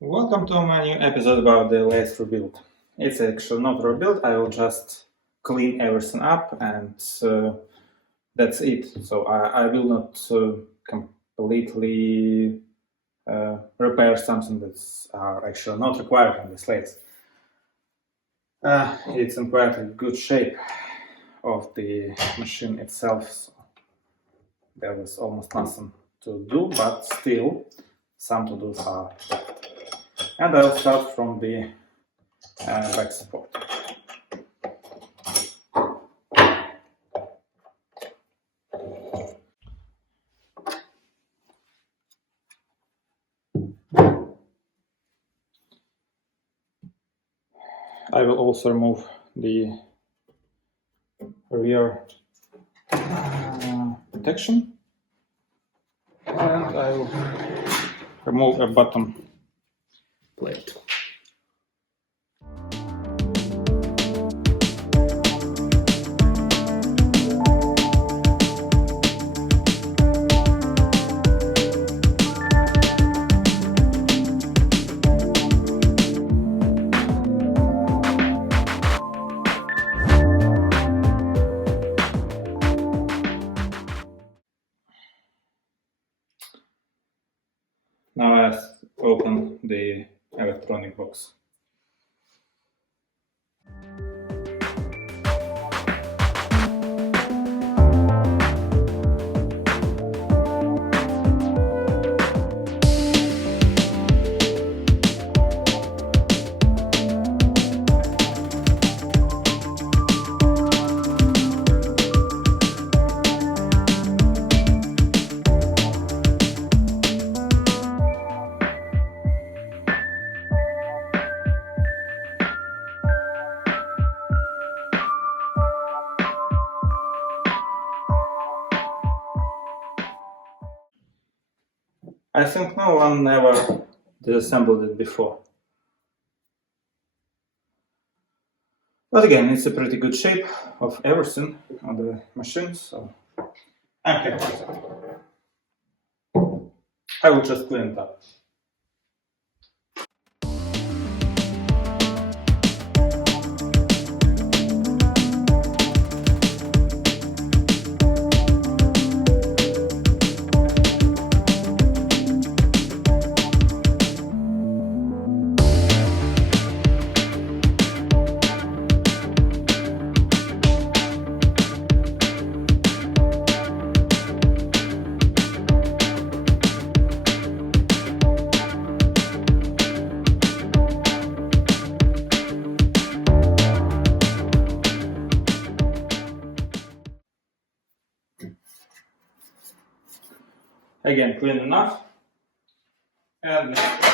Welcome to my new episode about the lathe rebuild. It's actually not a rebuild, I will just clean everything up and that's it. So I will not completely repair something that's actually not required in this lathe. It's in quite a good shape of the machine itself, so there is almost nothing to do, but still some to-dos are left. And I'll start from the back support. I will also remove the rear protection, and I will remove a bottom plate. Now I open the electronic box. I think no one ever disassembled it before. But again, it's a pretty good shape of everything on the machine, so I'm happy with it. I will just clean it up. Again, clean enough. And next.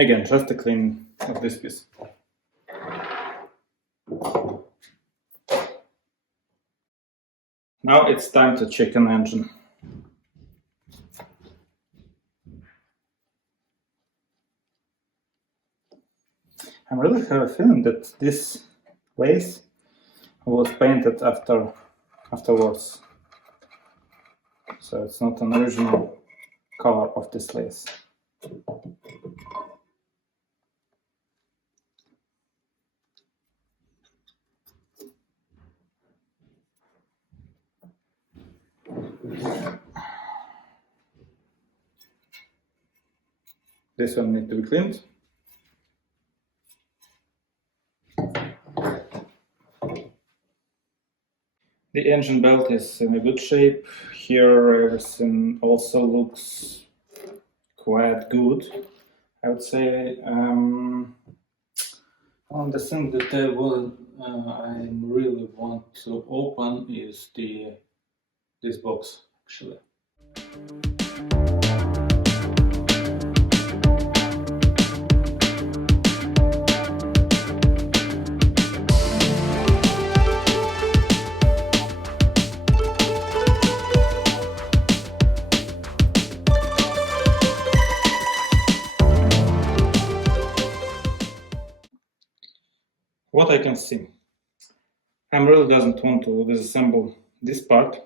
Again, just a clean of this piece. Now it's time to check an engine. I really have a feeling that this lathe was painted afterwards. So it's not an original color of this lathe. This one needs to be cleaned. The engine belt is in a good shape. Here everything also looks quite good, I would say. On the thing that I really want to open is this box, actually. What I can see, I really doesn't want to disassemble this part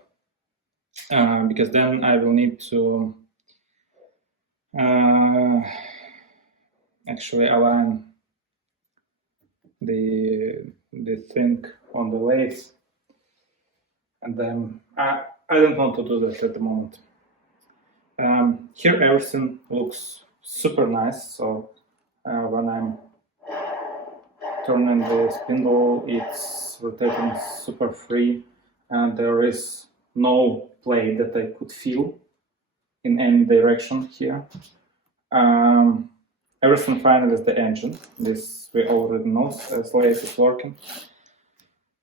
because then I will need to actually align the thing on the lathe, and then I don't want to do that at the moment. Here everything looks super nice, so when I'm turning the spindle, it's rotating super free, and there is no play that I could feel in any direction here. Everything fine with the engine. This we already know as lathe is working.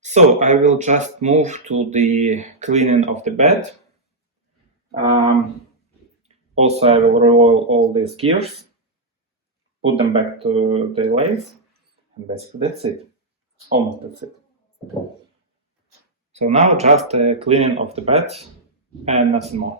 So I will just move to the cleaning of the bed. Also, I will roll all these gears, put them back to the lathe, and basically that's it. Almost that's it. So now just cleaning of the bed and nothing more.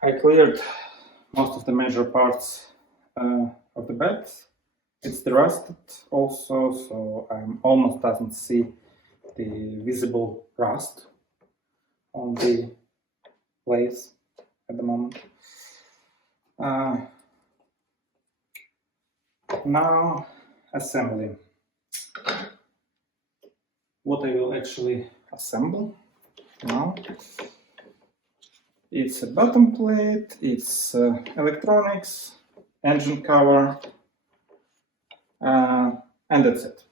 I cleared most of the major parts of the bed. It's derusted also, so I almost doesn't see the visible rust on the lathe at the moment. Now assembly. What I will actually assemble now. It's a bottom plate, it's electronics, engine cover, and that's it.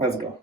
Let's go.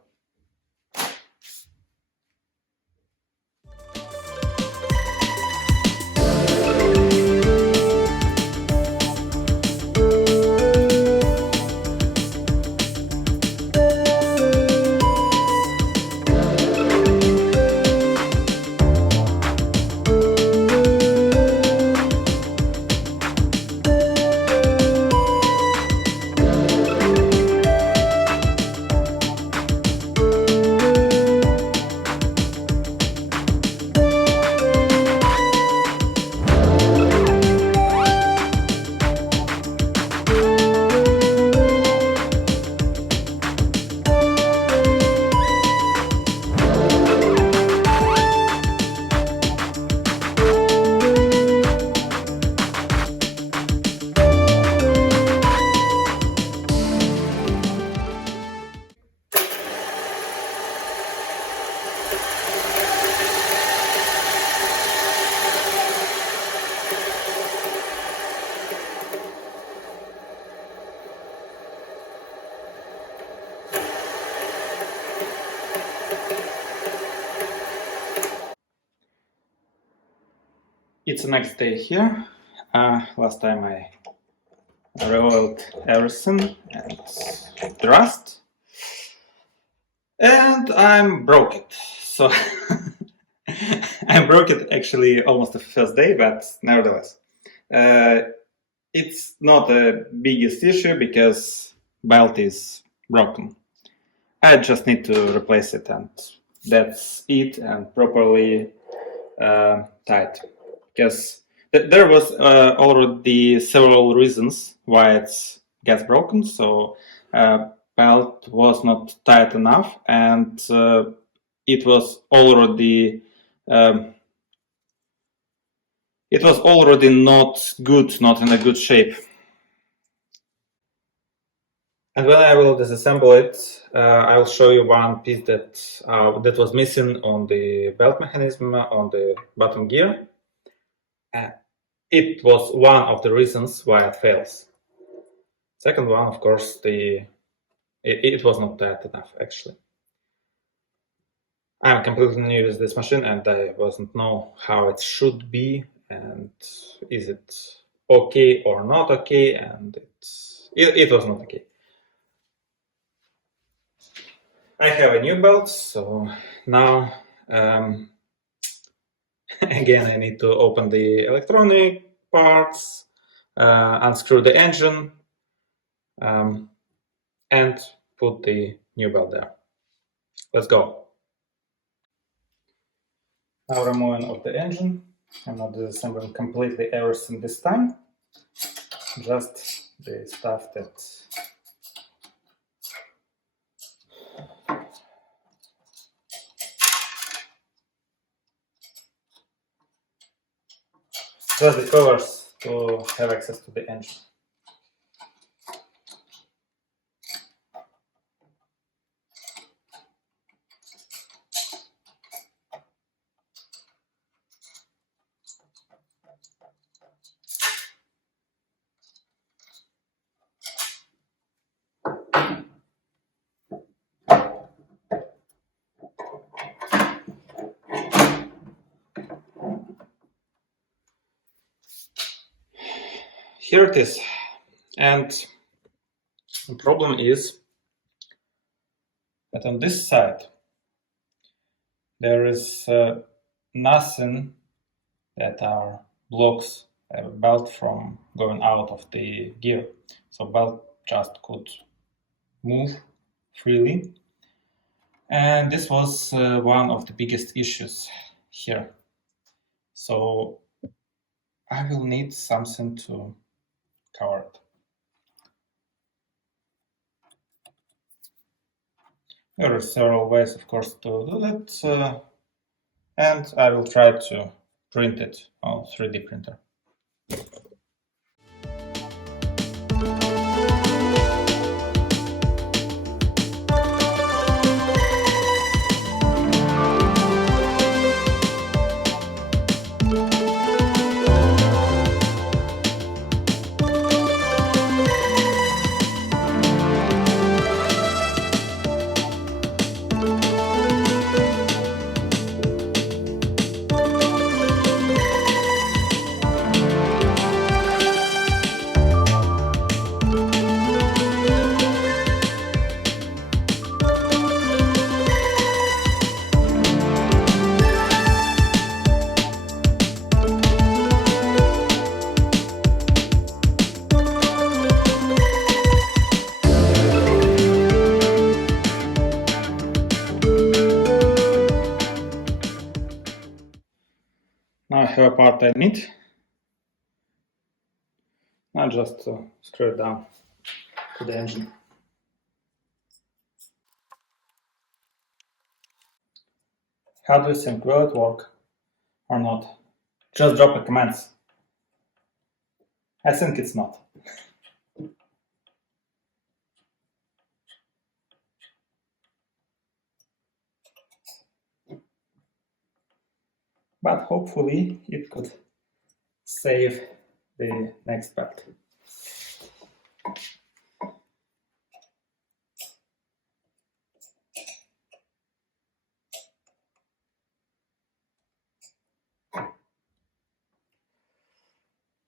It's the next day here. Last time I rolled everything and the rust, and I broke it. So I broke it actually almost the first day, but nevertheless, it's not the biggest issue because belt is broken. I just need to replace it, and that's it, and properly tight. Because there was already several reasons why it gets broken. So belt was not tight enough, and it was already not good, not in a good shape. And when I will disassemble it, I will show you one piece that was missing on the belt mechanism on the bottom gear. It was one of the reasons why it fails. Second one, of course, it was not tight enough, actually. I'm completely new with this machine, and I wasn't know how it should be, and is it okay or not okay, and it was not okay. I have a new belt, so now again I need to open the electronic parts, unscrew the engine, and put the new belt there. Let's go. Now removing of the engine. I'm not disassembling completely everything this time, just the stuff that just the covers to have access to the engine. Here it is, and the problem is that on this side there is nothing that blocks a belt from going out of the gear, so belt just could move freely, and this was one of the biggest issues here. So I will need something to cover it. There are several ways, of course, to do that, and I will try to print it on 3D printer. Now I have a part I need. Now just screw it down to the engine. How do you think? Will it work or not? Just drop a comment. I think it's not. But hopefully it could save the next belt.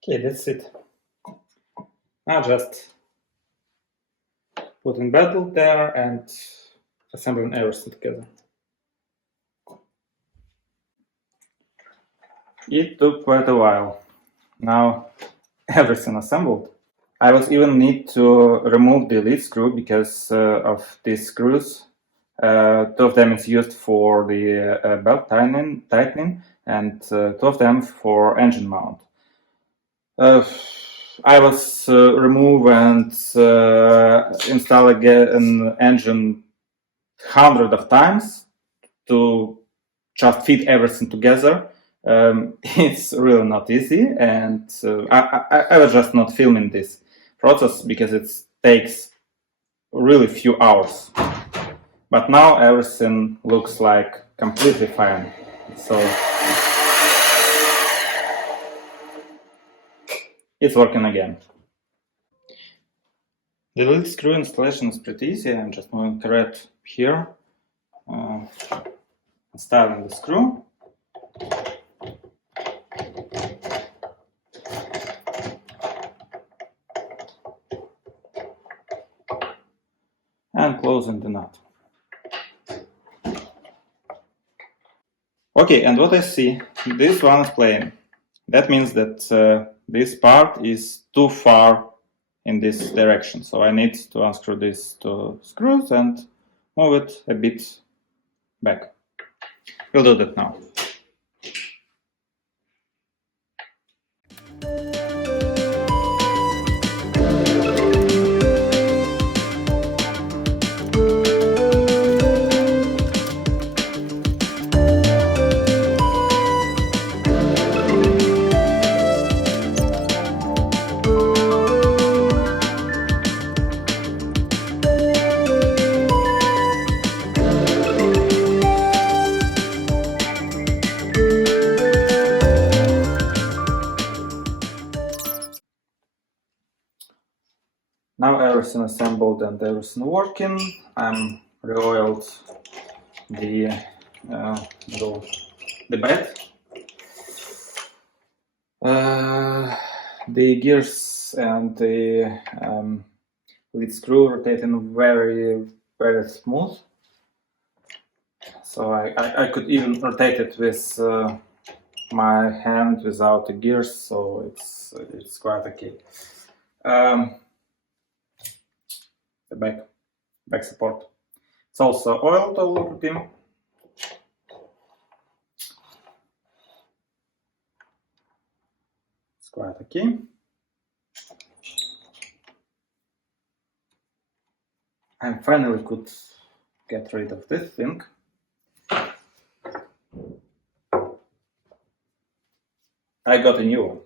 Okay, that's it. Now just putting belt there and assembling everything together. It took quite a while. Now everything assembled. I was even need to remove the lead screw because of these screws Two of them is used for the belt tightening, and two of them for engine mount. I was remove and install again an engine hundred of times to just fit everything together. It's really not easy, and I was just not filming this process because it takes really few hours. But now everything looks like completely fine. So it's working again. The lead screw installation is pretty easy. I'm just moving thread here, installing the screw. And closing the nut. Okay, and what I see, this one is playing. That means that this part is too far in this direction. So I need to unscrew these two screws and move it a bit back. We'll do that now. Now everything assembled and everything working. I'm re-oiled the bed. The gears and the lead screw rotating very smooth. So I could even rotate it with my hand without the gears. So it's quite okay. The back support. It's also oiled all over them. It's quite okay. I finally could get rid of this thing. I got a new one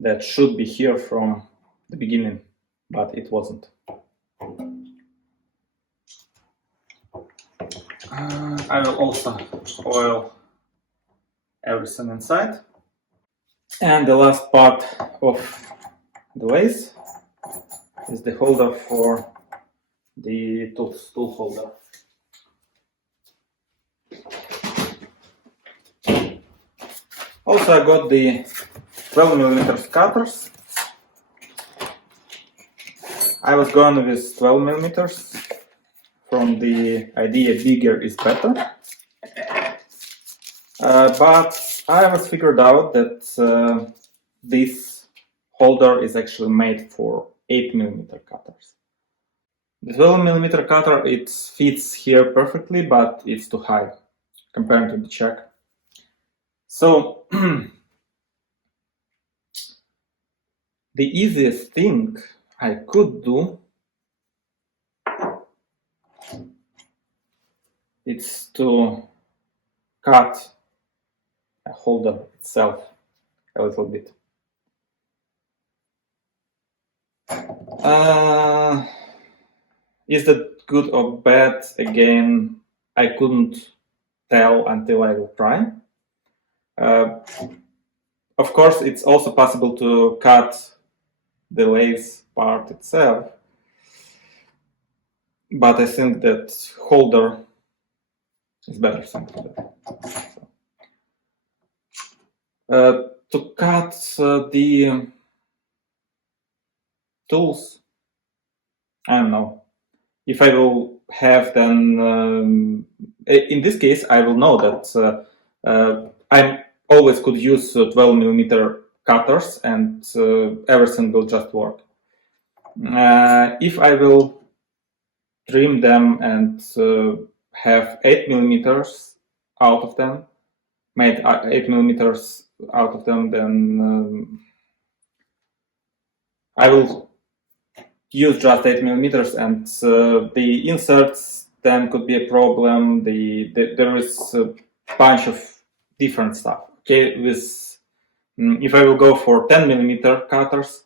that should be here from the beginning, but it wasn't. I will also oil everything inside. And the last part of the lathe is the holder for the tool holder. Also I got the 12mm cutters. I was going with 12mm from the idea bigger is better. But I was figured out that this holder is actually made for 8mm cutters. The 12mm cutter, it fits here perfectly, but it's too high compared to the chuck. So the easiest thing I could do is to cut a holder itself a little bit. Is that good or bad? Again, I couldn't tell until I will try. Of course, it's also possible to cut the lathe part itself, but I think that holder is better thing to do. To cut the tools, I don't know. If I will have then, in this case, I will know that I always could use 12mm cutters and everything will just work. If I will trim them and have 8 millimeters out of them, made 8 millimeters out of them, then I will use just 8 millimeters, and the inserts then could be a problem. There is a bunch of different stuff. Okay, with if I will go for 10 millimeter cutters,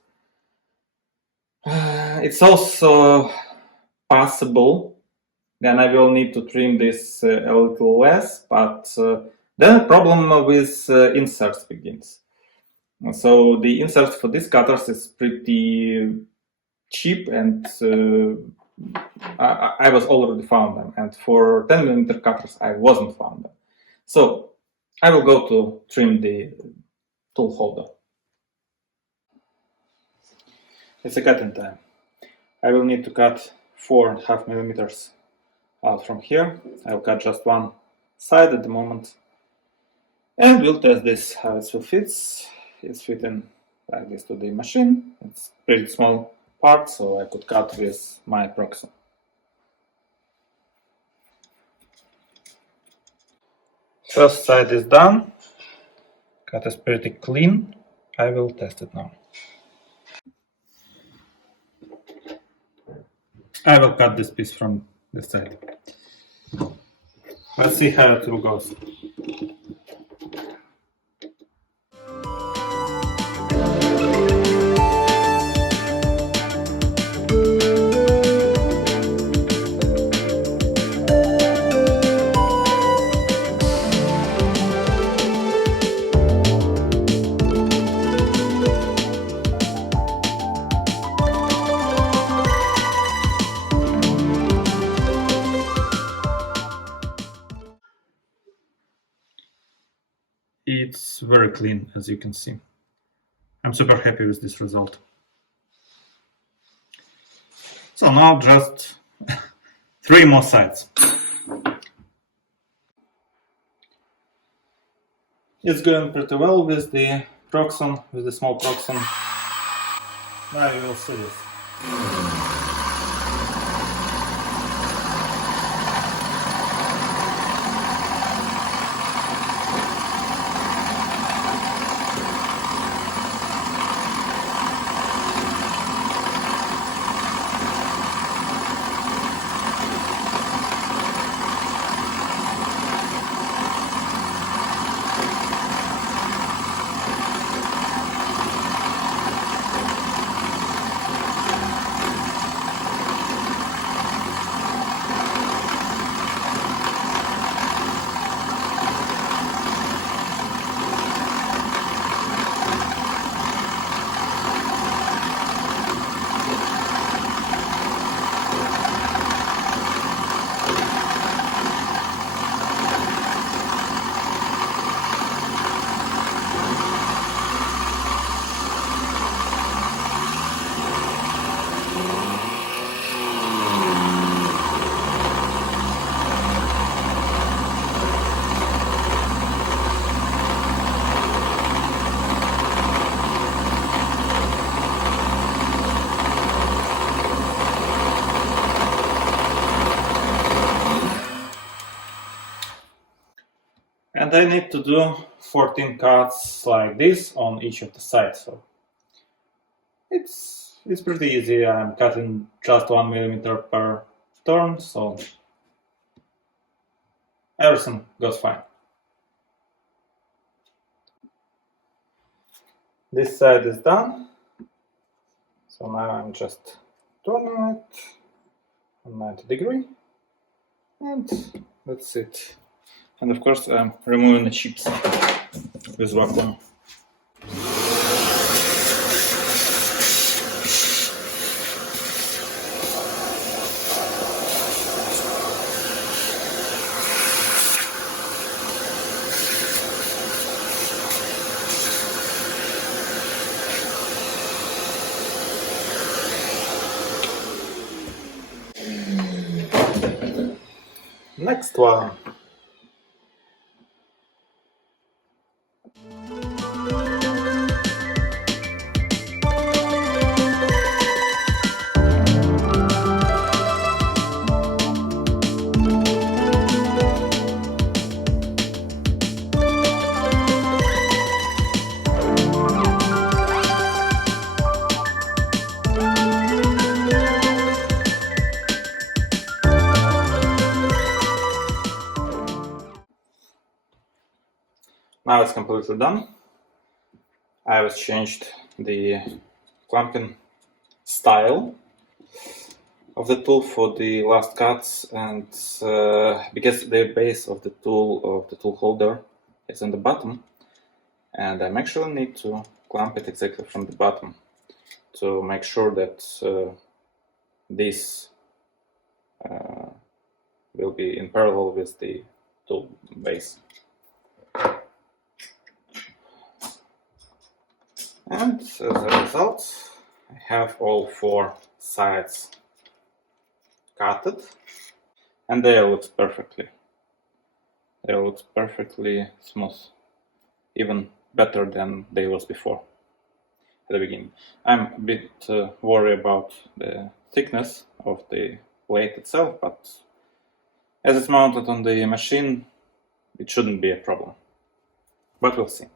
it's also possible. Then I will need to trim this a little less, but then the problem with inserts begins. So the inserts for these cutters is pretty cheap, and I was already found them, and for 10 millimeter cutters I wasn't found them. So I will go to trim the tool holder. It's a cutting time. I will need to cut 4.5 millimeters out from here. I'll cut just one side at the moment, and we'll test this, how it will fit. It's fitting like this to the machine. It's pretty small part, so I could cut with my proxy. First side is done. Cut is pretty clean. I will test it now. I will cut this piece from this side. Let's see how it will go. It's very clean, as you can see. I'm super happy with this result. So now just 3 more sides. It's going pretty well with the proxon, with the small proxon. Now you will see this. And I need to do 14 cuts like this on each of the sides. So it's pretty easy. I'm cutting just 1 millimeter per turn, so everything goes fine. This side is done. So now I'm just turning it on 90 degrees, and that's it. And of course I'm removing the chips with vacuum. Next one. Now it's completely done. I have changed the clamping style of the tool for the last cuts, and because the base of the tool holder is on the bottom, and I actually need to clamp it exactly from the bottom to make sure that this will be in parallel with the tool base. And as a result, I have all 4 sides cutted, and they look perfectly. They look perfectly smooth, even better than they was before at the beginning. I'm a bit worried about the thickness of the plate itself, but as it's mounted on the machine, it shouldn't be a problem. But we'll see.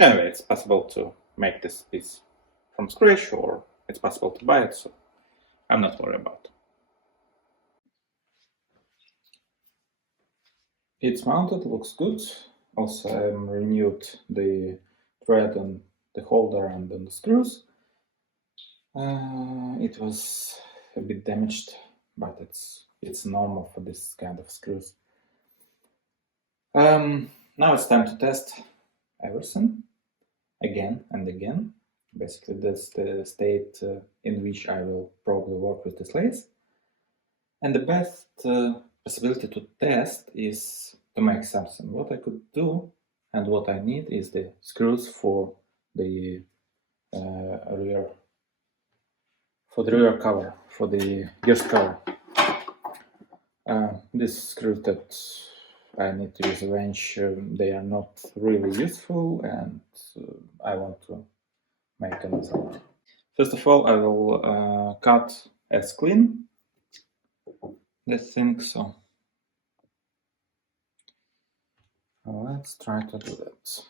Anyway, it's possible to make this piece from scratch, or it's possible to buy it, so I'm not worried about it. It's mounted, looks good. Also, I renewed the thread on the holder and on the screws. It was a bit damaged, but it's normal for this kind of screws. Now it's time to test everything again and again. Basically, that's the state in which I will probably work with this lathe. And the best possibility to test is to make something. What I could do and what I need is the screws for the rear cover, for the gears cover. These screws that I need to use a wrench, they are not really useful, and I want to make a result. First of all, I will cut as clean this thing, so let's try to do that.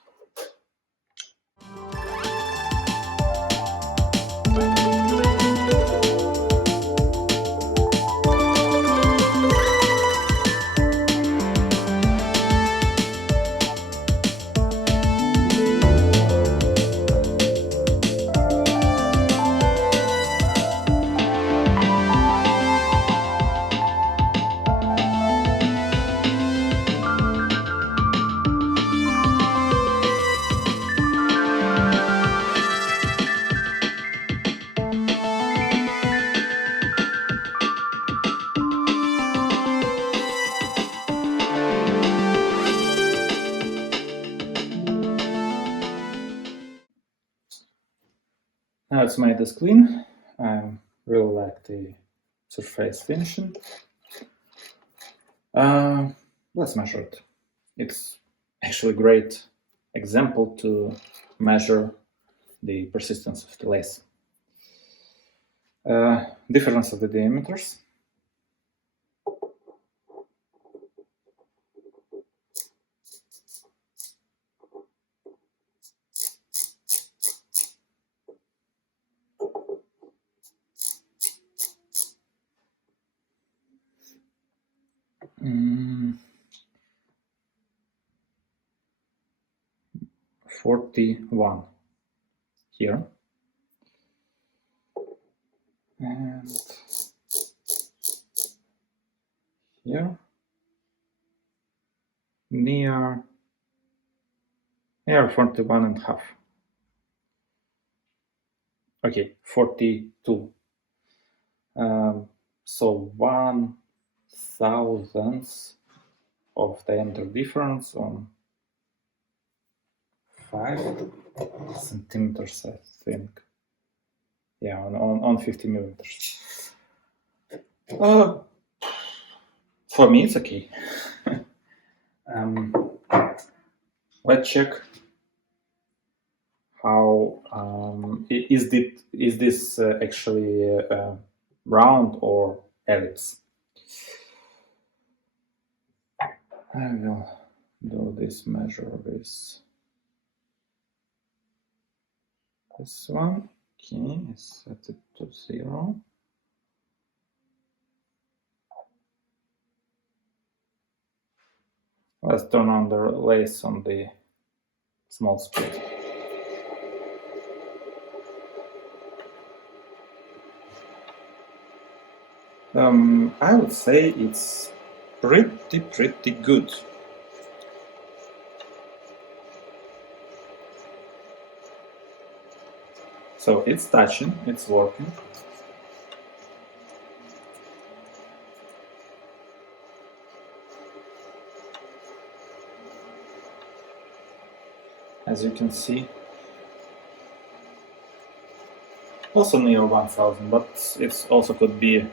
Now it's made this clean. I really like the surface finishing. Let's measure it. It's actually a great example to measure the persistence of the lathe. Difference of the diameters. Mm, 41 here, and here near 41 and a half. Okay, 42. So 1/1000th of diameter difference on 5 centimeters, I think. Yeah, on 50 millimeters. For me, it's okay. Let's check how is this actually round or ellipse. I will do this measure with this one. Okay, set it to 0. Let's turn on the lathe on the small split. I would say it's pretty good. So it's touching, it's working. As you can see, also near 1000, but it also could be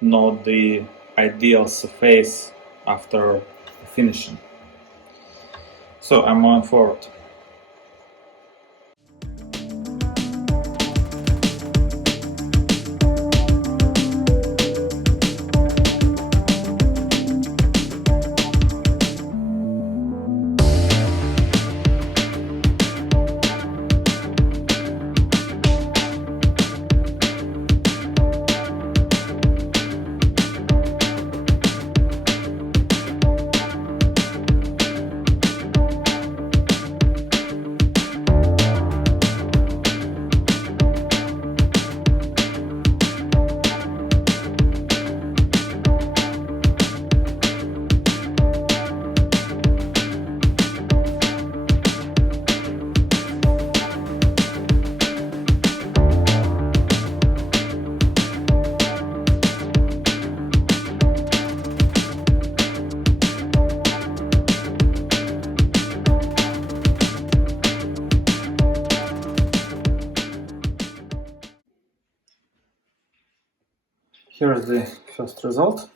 not the ideal surface after finishing. So I'm moving forward. Here's the first result.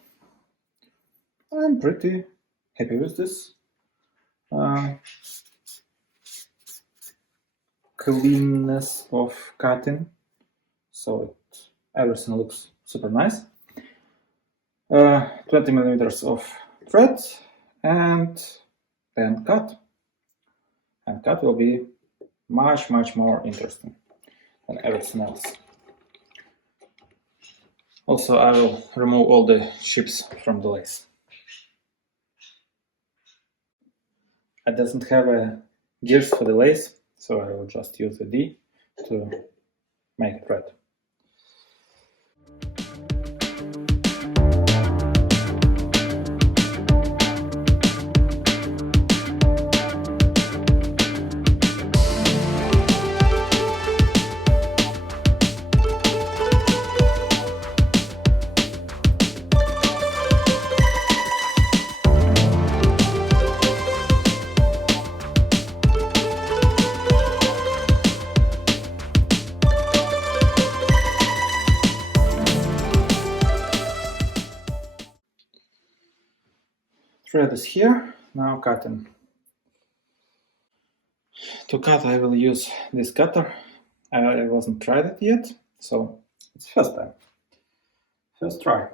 I'm pretty happy with this. Cleanness of cutting, so everything looks super nice. 20 millimeters of thread and then cut. And cut will be much more interesting than everything else. Also, I will remove all the chips from the lathe. I doesn't have a gears for the lathe, so I will just use the D to make thread. Thread is here, now cutting. To cut I will use this cutter. I wasn't tried it yet, so it's first time. First try.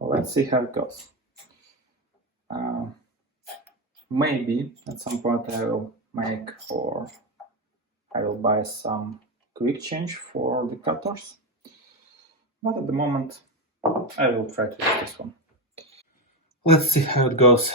Let's see how it goes. Maybe at some point I will make or I will buy some quick change for the cutters, but at the moment I will try to use this one. Let's see how it goes.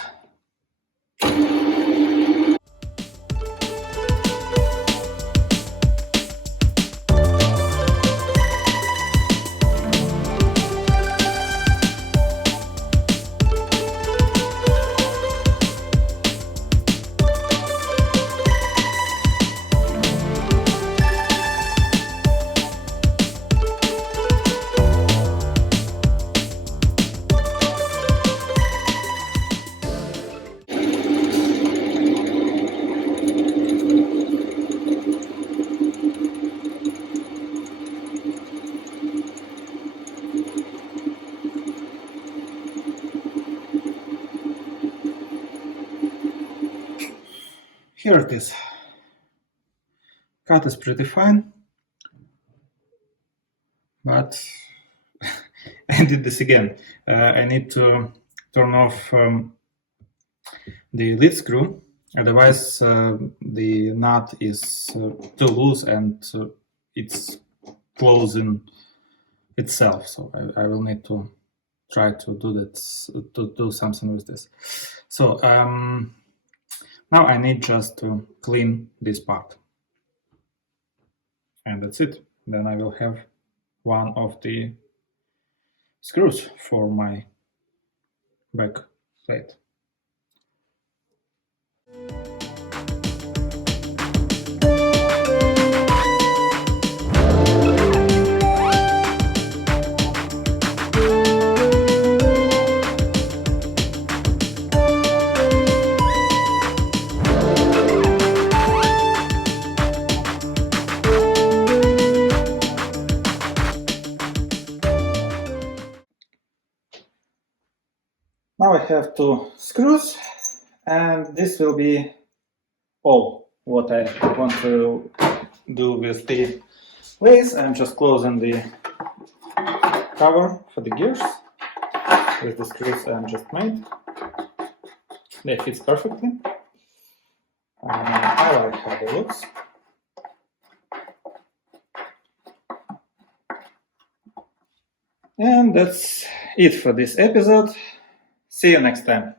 Here it is. Cut is pretty fine, but I did this again. I need to turn off the lid screw, otherwise the nut is too loose and it's closing itself. So I will need to try to do that, to do something with this. So Now I need just to clean this part. And that's it. Then I will have one of the screws for my back plate. Now I have 2 screws, and this will be all what I want to do with the lathe. I'm just closing the cover for the gears with the screws I just made. They fit perfectly. I like how they look. And that's it for this episode. See you next time.